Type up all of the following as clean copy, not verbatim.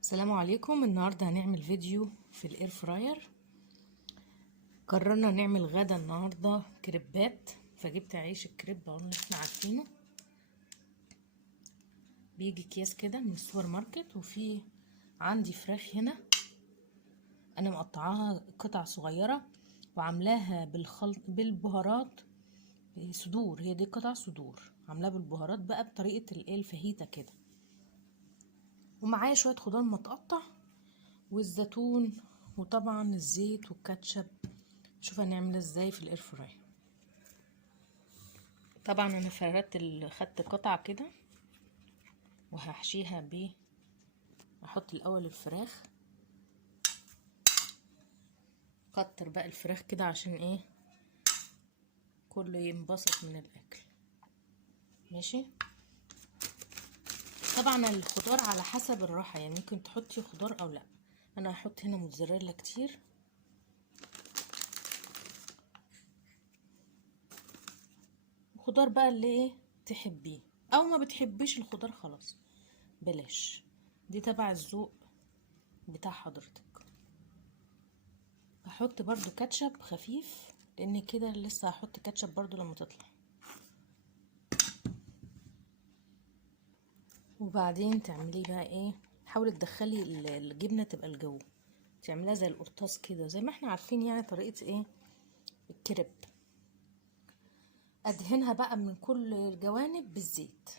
السلام عليكم. النهارده هنعمل فيديو في الاير فراير. قررنا نعمل غدا النهارده كريبات، فجبت عيش الكريب اللي احنا عارفينه، بيجي اكياس كده من السوبر ماركت. وفي عندي فراخ هنا انا مقطعاها قطع صغيره وعاملاها بالبهارات صدور. هي دي قطع صدور عاملاها بالبهارات بقى بطريقه الفاهيتا كده. ومعايا شويه خضار متقطع والزيتون وطبعا الزيت والكاتشب. شوف هنعمل ازاي في الاير فراير. طبعا انا خدت قطعه كده وهحشيها احط الاول الفراخ، كتر بقى الفراخ كده عشان ايه كله ينبسط من الاكل. ماشي. طبعا الخضار على حسب الراحه، يعني ممكن تحطي خضار او لا. انا هحط هنا موتزاريلا كتير، خضار بقى اللي ايه تحبيه، او ما بتحبيش الخضار خلاص بلاش، دي تبع الذوق بتاع حضرتك. هحط برضو كاتشب خفيف لان كده لسه هحط كاتشب برضو لما تطلع. وبعدين تعمليه بقى ايه، حاولي تدخلي الجبنه تبقى لجوه، تعمليها زي القرطاس كده زي ما احنا عارفين، يعني طريقه ايه الكريب. ادهنها بقى من كل الجوانب بالزيت.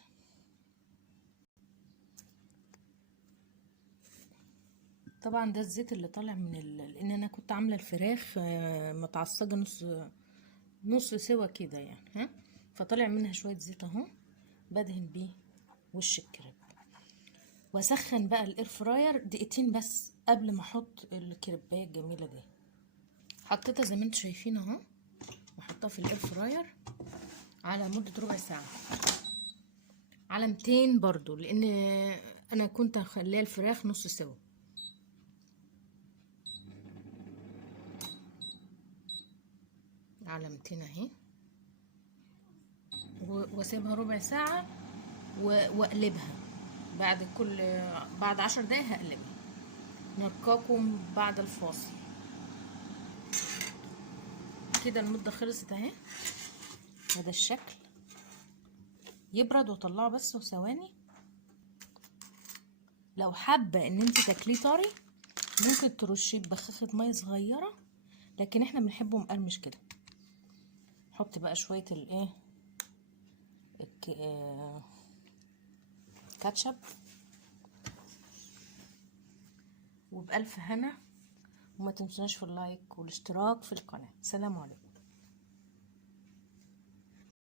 طبعا ده الزيت اللي طالع لان انا كنت عامله الفراخ متعصجه نص سوا كده يعني، ها، فطلع منها شويه زيت اهو. بدهن بيه وش الكريب واسخن بقى الاير فراير دقيقتين بس قبل ما احط الكريبايه الجميله دي. حطيتها زي ما انتم شايفين اهو، واحطها في الاير فراير على مده ربع ساعه على 200 برضو، لان انا كنت هخليها الفراخ نص سوا. على 200 اهي، واسيبها ربع ساعه واقلبها بعد 10 دقايق هقلبها. نلقاكم بعد الفاصل. كده المده خلصت اهي، هذا الشكل. يبرد واطلعه بس ثواني. لو حابه ان انت تاكليه طري ممكن ترشيه ببخاخه ميه صغيره، لكن احنا بنحبه مقرمش كده. حط بقى شويه الايه كاتشب، وبألف هنا. وما تنسوناش في اللايك والاشتراك في القناه. سلام عليكم.